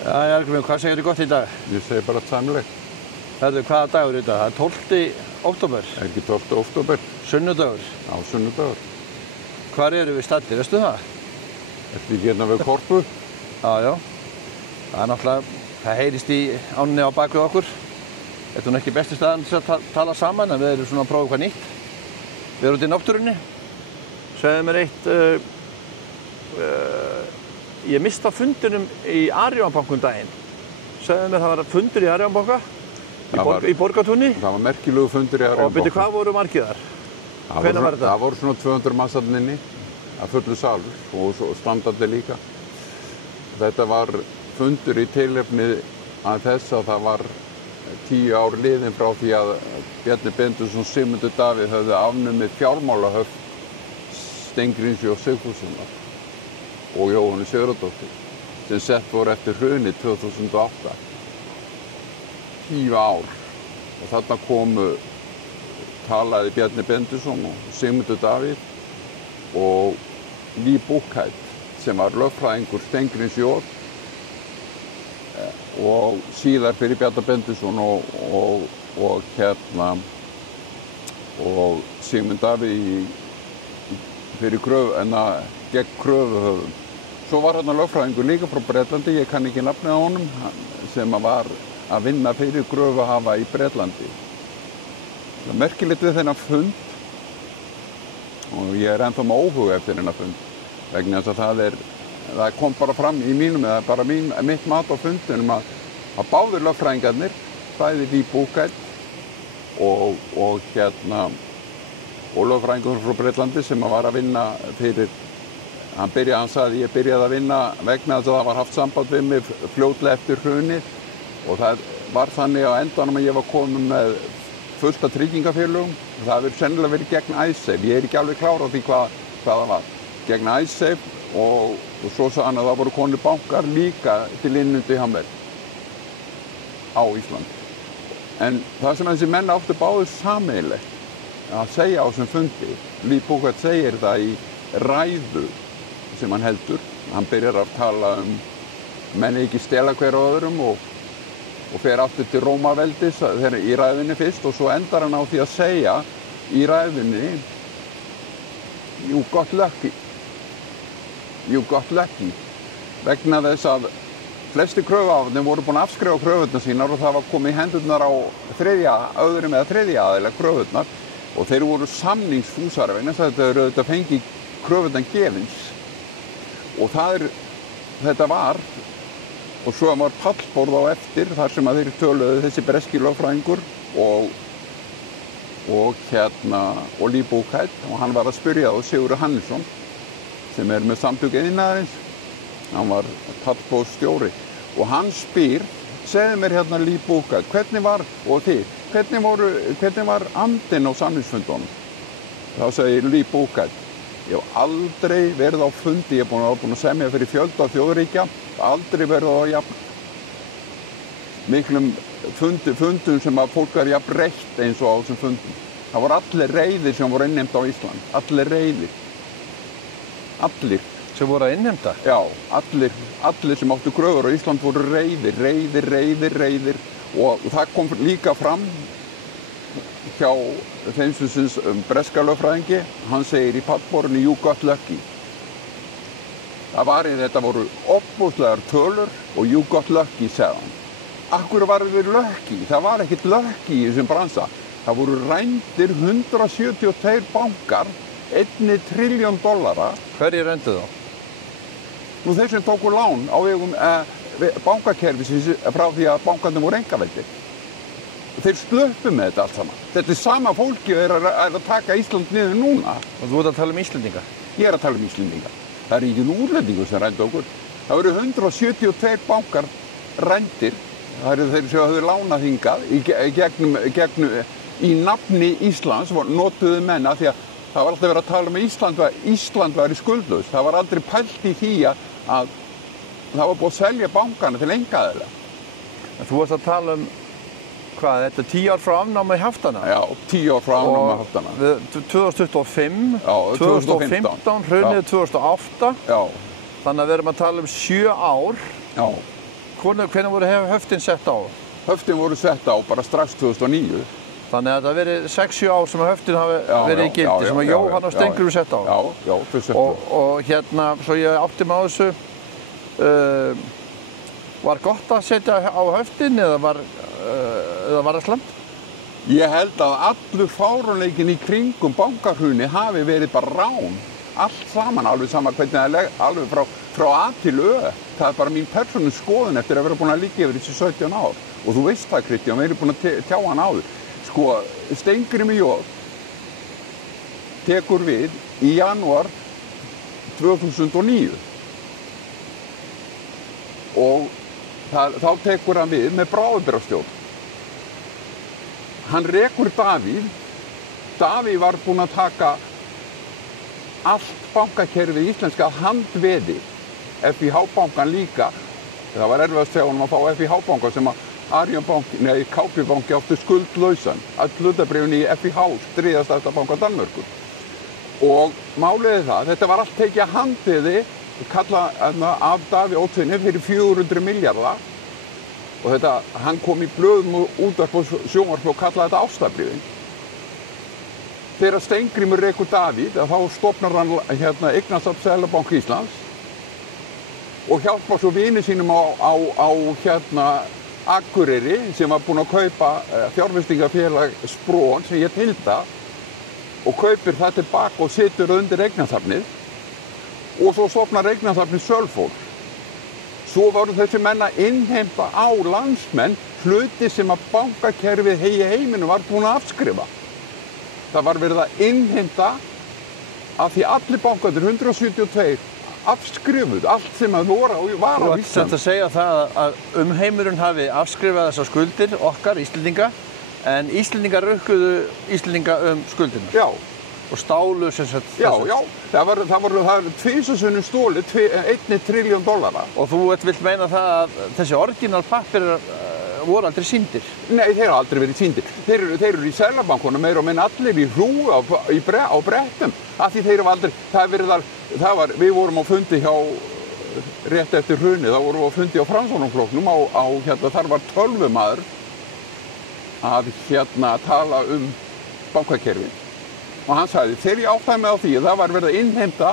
Já, Jörgur, hvað segir þið gott í dag? Ég segi bara sæmilegt. Hvaða dagur er þetta? Það er 12. október. Ekki 12. október. Sunnudagur. Já, sunnudagur. Hvar eru við staddir, veistu það? Ertu ekki hérna við Korpu? Já. Það er náttúrulega, það heyrist í ánni á bak við okkur. Þetta er ekki besti staðan til að tala saman, en við erum svona að prófa eitthvað nýtt. Við erum út í náttúrunni. Segðu mér eitt, ég mista fundinum í Arionbankum daginn. Segðu mér, það var fundur í Arionbanka í Borgartúni. Það var merkilegu fundur í Arionbanka. Og byrju, hvað voru margir þar? Hvenær var þetta? Það voru svona 200 manns þarna inni, að fullu salur og standandi líka. Þetta var fundur í tilefni að þess að það var 10 ár liðin frá því að Bjarni Benediktsson og Sigmundur Davíð höfðu afnumið fjármálahöft Steingríms J. Sigfússonar og Jóhannu Sigurðardóttur sem sett voru eftir hrunið 2008. 10 ár. Og þarna talaði Bjarni Benediktsson og Sigmundur Davíð og Lee Buchheit sem var lögfræðingur Steingríms J. og síðar fyrir Bjarni Benediktsson og Sigmund Davíð fyrir gegn kröfuhöfum. Svo var hérna lögfræðingur líka frá Bretlandi, ég kann ekki nafnið á honum, sem var að vinna fyrir kröfuhafa í Bretlandi. Það er merkilegt við þennan fund og ég er ennþá með óhuga eftir þennan fund vegna þess að það kom bara fram í mínum, eða bara mitt mat á fundinum að báðir lögfræðingarnir, bæði Lee Buchheit og lögfræðingur frá Bretlandi sem var að vinna fyrir, hann sagði ég byrjaði að vinna vegna þess að það var haft samband við mig fljótlega eftir hrunið og það var þannig á endanum að ég var komin með fullt af tryggingafélögum. Það hefur sennilega verið gegn Icesave, ég er ekki alveg klár á því hvað það var. Gegn Icesave og svo sagði hann að það voru konur bankar líka til innundu í Hammer á Íslandi. En það sem þessi menn áttu báðir sameiginlegt að segja á þessum fundi, Lee Buchheit segir það í ræðu sem hann heldur. Hann byrjar að tala menn ekki stela hver á öðrum og fer aftur til Rómaveldis í ræðunni fyrst og svo endar hann á því að segja í ræðunni You got lucky. Vegna þess að flesti kröfuhafarnir voru búin að afskrifa kröfurnar sínar og það var komið í hendurnar á öðrum eða þriðja aðila kröfurnar og þeir voru samningsfúsari vegna þess að þetta fengi kröfurnar gefins og þetta var og svo var pallborð á eftir þar sem að þeir töluðu þessi breski lögfræðingur og Lee Buchheit og hann var að spyrja þá Sigurður Hannesson sem með samtök iðnaðarins, hann var pallborðsstjóri og hann spyr, segðu mér Lee Buchheit, hvernig var andinn á samningsfundunum? Þá segir Lee Buchheit, ég hef aldrei verið á fundi, ég er búin að semja fyrir fjölda þjóðríkja, aldrei verið á jafn miklum fundum sem að fólk er jafn reitt eins og á þessum fundum. Það voru allir reiðir sem voru innheimta á Ísland, allir reiðir. Allir. Sem voru að innheimta? Já, allir sem áttu kröfur á Ísland voru reiðir og það kom líka fram hjá þeim sem breska lögfræðingi, hann segir í pallborðinu You got lucky. Þetta voru ofboðslegar tölur og You got lucky, sagði hann. Akkur var við lucky? Það var ekkert lucky í þessum bransa. Það voru rændir 172 bankar, $1 trilljón. Hverjir rændu þá? Nú þeir sem tóku lán á vegum bankakerfisins frá því að bankarnir voru einkavæddir. Þeir sluppu með þetta allt saman. Þetta sama fólki er að taka Ísland niður núna. Og þú ert að tala Íslendinga? Ég er að tala Íslendinga. Það er ekki útlendingur sem rændu okkur. Það voru 172 bankar rændir. Það eru þeir sem höfðu lánað hingað í nafni Íslands, notuðu menna því að það var alltaf verið að tala um Ísland væri skuldlaust. Það var aldrei pælt í því að það var búið að selja bankana til einkaaðila. Þú varst að tala hvað, þetta 10 ár frá afnámi haftana? Já, 10 ár frá afnámi haftana. 2025, já, 2015, hrunið 2008. Já. Þannig að við erum að tala 7 ár. Já. Hvenær voru höftin sett á? Höftin voru sett á bara strax 2009. Þannig að það verið 6-7 ár sem höftin hafi verið í gildi, sem að Jóhann og Steingrímur sett á. Já, þau settu. Og hérna, svo ég átti mig á þessu, var gott að setja á höftin eða var það slæmt? Ég held að allur fáránleikinn í kringum bankahruni hafi verið bara rán. Allt saman, alveg sama hvernig það er, alveg frá A til Ö. Það er bara mín persónu skoðun eftir að vera búin að liggja yfir þessi 17 ár. Og þú veist það, Kristján, við erum búin að tjá hann áður. Sko, Steingrímur J tekur við í janúar 2009. Og þá tekur hann við með bráðabirgðastjórn. Hann rekur Davíð. Davíð var búinn að taka allt bankakerfið íslenska að handveði. FIH-bankan líka. Það var erfiðast þegar honum að fá FIH-banka sem að KP banki átti skuldlausan. Öll hlutabréfin í FIH, þriðastærsta banka Danmörkur. Og málið það, þetta var allt tekið að handveði af Davíð Oddssyni fyrir 400 milljarða. Og hann kom í blöðum og útvarp og sjónvarp og kallaði þetta ástarbréfin. Þegar Steingrímur rekur Davíð, þá stofnar hann Eignasafn Seðlabanka Íslands og hjálpar svo vini sínum á Akureyri sem var búinn að kaupa fjárfestingafélag Spron sem hét Hilda og kaupir það tilbaka og setur undir Eignasafnið og svo stofnar Eignasafnið Sölvhól. Svo voru þessi menn að innheimta á landsmenn hluti sem að bankakerfið í heiminum var búin að afskrifa. Það var verið að innheimta af því allir bankarnir, 172, afskrifuð allt sem að var á Íslandi. Þú ætti að segja það að heimurinn hafi afskrifað þessar skuldir, okkar, Íslendinga, en Íslendingar rukkuðu Íslendinga skuldina. Já. Og stálu sem sagt. Já, það var tvisvarsinnum stólið, $1 trilljón. Og þú vilt meina það að þessi orginal pappirar voru aldrei sýndir? Nei, þeir hafa aldrei verið sýndir. Þeir eru í Seðlabankunum meira og minna allir í hrúgu á brettum. Af því þeir hafa aldrei, við vorum á fundi hjá, rétt eftir hrunið, þá vorum við á fundi á Framsóknarflokknum þar var tölvumaður að tala bankakerfið. Og hann sagði, þegar ég áttaði mig á því að það var verið að innheimta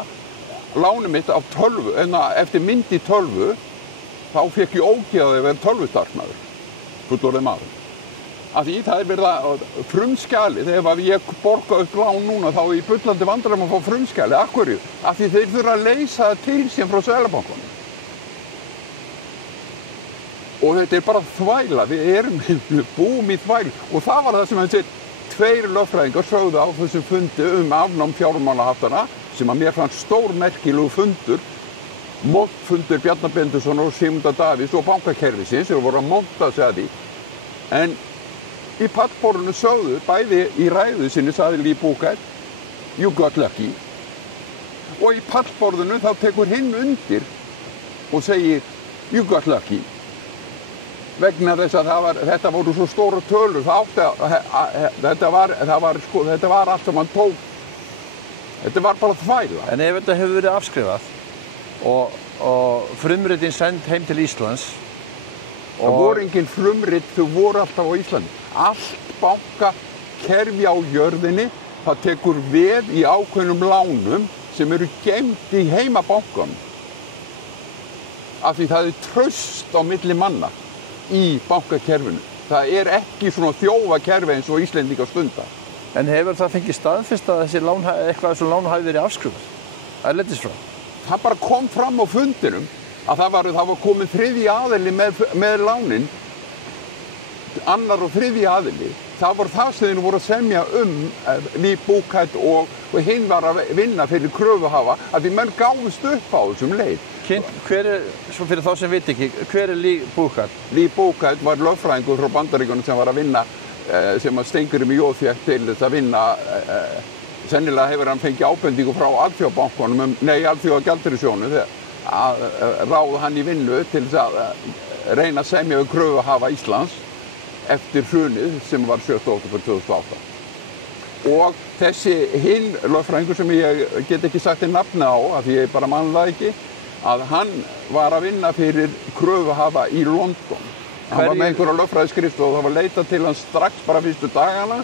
lánið mitt af tölvu, eftir myndi tölvu, þá fékk ég ógeðið að vera tölvustarfsmaður, fullorðinn maður. Af því það er verið að frumskjalið, ef ég borga upp lán núna, þá er ég bullandi vandræðum að fá frumskjalið. Af hverju? Af því þeir þurfa að leysa það til síðan frá Seðlabankanum. Og þetta er bara þvæla, við búum í þvælu. Og það var það sem hann segir, 2 lögfræðingar sögðu á þessum fundi afnám fjármálahaftanna sem að mér fannst stórmerkilegu fundur, montfundur Bjarna Benediktssonar og Sigmundar Davíðs og bankakerfisins sem voru að monta sig að því. En í pallborðinu sögðu, bæði í ræðu sinni sagði Lee Buchheit, you got lucky. Og í pallborðinu þá tekur hinn undir og segir, you got lucky. Vegna þess að þetta voru svo stóra tölur, þetta var allt sem hann tók. Þetta var bara þvæla. En ef þetta hefur verið afskrifað og frumritin send heim til Íslands. Það voru engin frumrit, þau voru alltaf á Íslandi. Allt bankakerfi á jörðinni, það tekur við í ákveðnum lánum sem eru geymd í heimabankanum. Af því það er traust á milli manna í bankakerfinu. Það er ekki svona þjófakerfi eins og Íslendingar stunda. En hefur það fengið staðfest að eitthvað af þessum lánum hafi verið afskrifað? Erlendis frá? Það bara kom fram á fundinum að það var komið þriðji aðili með lánin, annar og þriðji aðili. Það var það sem þeir voru að semja Lee Buchheit og hinn var að vinna fyrir kröfuhafa að því menn gáfust upp á þessum leið. Svo fyrir þá sem veit ekki, hver er Lee Buchheit? Lee Buchheit var lögfræðingur frá Bandaríkjunum sem var að vinna, sem að Steingrímur J fékk til þess að vinna. Sennilega hefur hann fengið ábendingu frá Alþjóðabankanum, Alþjóðagjaldeyrissjóðnum, að ráða hann í vinnu til þess að reyna að semja við kröfuhafa Íslands eftir hrunið sem var 7. október 2008. Og þessi hinn lögfræðingur sem ég get ekki sagt nafni á, af því ég bara man það ekki, að hann var að vinna fyrir kröfuhafa í London. Hann var með einhverja lögfræðiskrifstofu og það var leitað til hans strax bara fyrstu dagana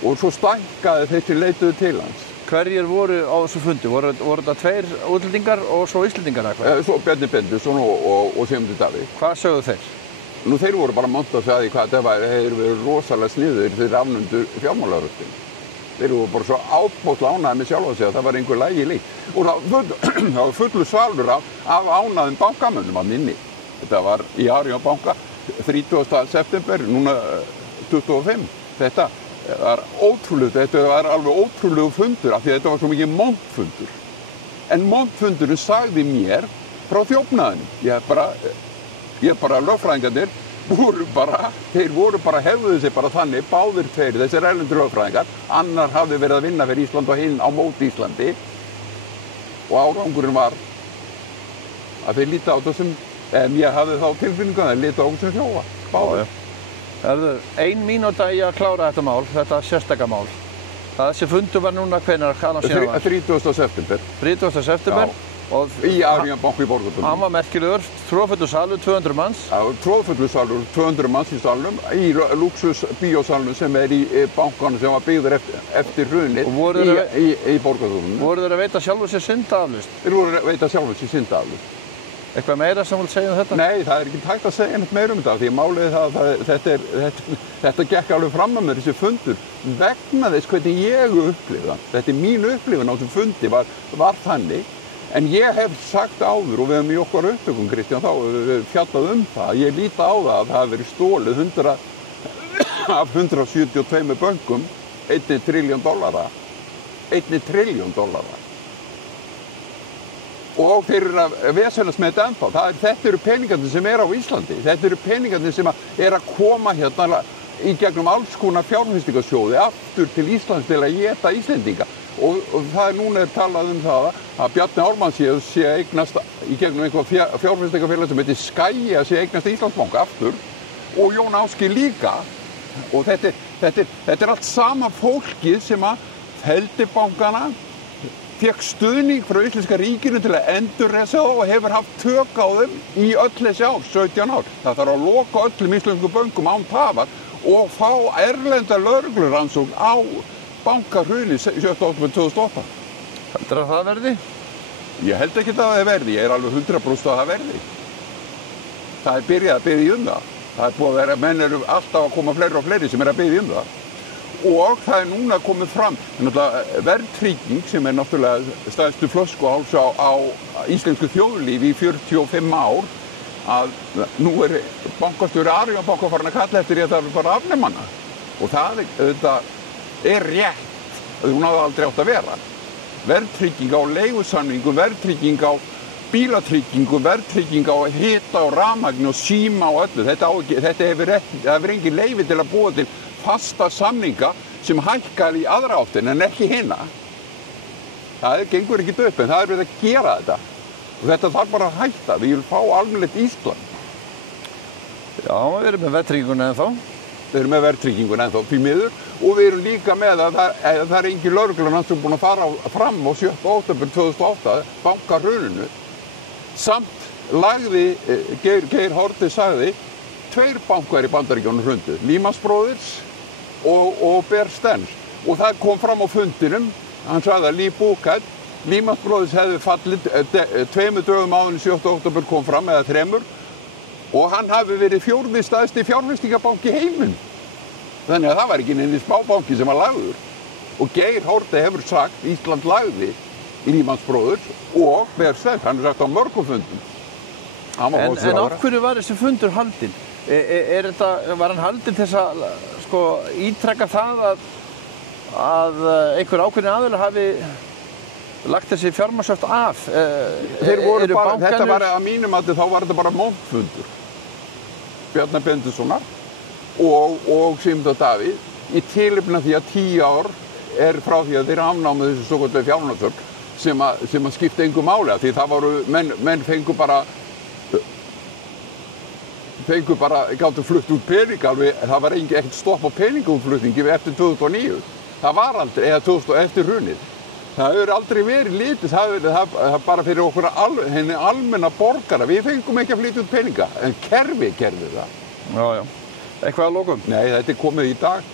og svo stækkaði þeir sem leituðu til hans. Hverjir voru á þessu fundi? Voru þetta 2 útlendingar og svo Íslendingar eitthvað? Svo Bjarni Bendisson og Sigmundur Davíð. Hvað sögðu þeir? Nú þeir voru bara monta að segja því hvað þetta var, þeir voru rosalega sniður, þeir afnumdu fjármálaröftin. Þeir voru bara svo ábóðslega ánægðir með sjálfa sig að það var einhver lægi lík. Og það var fullu svalur af ánægðum bankamönnum að minni. Þetta var í Arion banka 30. september, núna 25. Þetta var ótrúlega, þetta var alveg ótrúlegu fundur af því að þetta var svo mikið montfundur. En montfundurinn sagði mér frá þjófnaðinum. Ég bara lögfræðingarnir þeir voru bara hefðuðu sig bara þannig, báðir tveir, þessir erlendu lögfræðingar, annar hafði verið að vinna fyrir Ísland og hinn á móti Íslandi og árangurinn var að þeir líta á þetta sem, ég hafði þá tilfinningu að þeir líta á þetta sem þjófa, báðir. Erður, 1 mínúta í að klára þetta mál, þetta sérstaka mál. Þessi fundur var núna hvenær, hvað síðan var? 30. september. 30. september? Í Arion banka í Borgartúni. Hann var merkilegur, tróðfullur salur, 200 manns. Já, tróðfullur salur, 200 manns í salnum, í luxus bíósalnum sem í bankanum sem var byggður eftir hrunið í Borgartúni. Voru þeir að veita sjálfur sér syndaaflaust? Þeir voru að veita sjálfur sér syndaaflaust. Eitthvað meira sem vilt segja um þetta? Nei, það ekki hægt að segja neitt meira um þetta, því málið þetta gekk alveg fram að mér þessi fundur vegna þess hvernig ég upplifa. Þetta mín upplifun á þessum fundi var þannig. En ég hef sagt áður, og við hefum í okkar upptökum, Kristján, þá við fjallað það, ég líta á það að það hafi verið stólið 100 af 172 bönkum, $1 trilljón. $1 trilljón. Og þeir eru að vesenast með þetta ennþá. Þetta eru peningarnir sem á Íslandi. Þetta eru peningarnir sem að koma hérna í gegnum alls konar fjárfestingarsjóði aftur til Íslands til að éta Íslendinga. Og það núna talað það að Bjarni Ármann sé eignast í gegnum einhver fjárfestingafélag sem heitir Skæi að sé eignast Íslandsbanka aftur og Jón Ásgeir líka. Og þetta er allt sama fólkið sem að felldi bankana, fékk stuðning frá Íslenska ríkinu til að endurreisa þá og hefur haft tök á þeim í öll þessi ár, 17 ár. Það þarf að loka öllum íslensku bönkum án tafar og fá erlenda lögreglurannsókn á bankahruni 7. október 2008. Heldur að það verði? Ég held ekki að það verði, ég alveg 100% að það verði. Það er byrjað að biðja um það. Það er búið að vera, menn eru alltaf að koma fleiri og fleiri sem að biðja um það. Og það er núna komið fram, verðtrygging sem náttúrulega stærstu flöskuháls á íslensku þjóðlífi í 45 ár, að nú bankastjóri Arion banka farin að kalla eftir að það bara afnema hana. Og þetta rétt, hún hafði aldrei átt að vera. Verðtrygging á leigusamningum, verðtrygging á bílatryggingum, verðtrygging á hita og rafmagni og síma og öllu. Þetta hefur engin leyfi til að búa til fasta samninga sem hækkar í aðra áttin en ekki hina. Það gengur ekki upp, en það verið að gera þetta. Og þetta þarf bara að hætta. Við viljum fá almennilegt Ísland. Já, við erum með verðtrygginguna ennþá. Við erum með verðtrygginguna ennþá, því miður. Og við erum líka með að það er engin lögreglurannsókn sem búin að fara fram á 7. október 2008, bankahruninu. Samt lagði, Geir Haarde sagði, 2 bankar í Bandaríkjunum hrundu, Lehman Brothers og Bear Stearns. Og það kom fram á fundinum, hann sagði að Lee Buchheit, Lehman Brothers hefði fallið 2 dögum áður en 7. október kom fram, eða 3, og hann hafi verið 4. stærsti fjárfestingarbanki í heiminum. Þannig að það var ekki neini smábanki sem var lagður. Og Geir Haarde hefur sagt, Ísland lagði Lehman Brothers og Bear Stearns, hann har sagt á mörgum fundum. En af hverju var þessi fundur haldinn? Var hann haldinn til að ítrekka það að einhver ákveðin aðilar hafi lagt þessi fjármagnshöft af? Þetta var að mínum að þá var þetta bara montfundur. Bjarni Bendissonar og Sigmundur Davíð í tilefni af því að 10 ár frá því að þeir afnámu þessu svokölluðu fjármagnshöft sem að skipta engu máli, því það voru menn fengu bara gátu flutt út pening alveg, það var ekkert stopp á peningútflutningi eftir 2009. Það var aldrei, eða eftir hrunið. Það hefur aldrei verið lítið, það bara fyrir okkur henni almenna borgara. Við fengum ekki að flytja út peninga, en kerfi gerði það. Já, já. Eitthvað að lokum? Nei, þetta er komið í dag.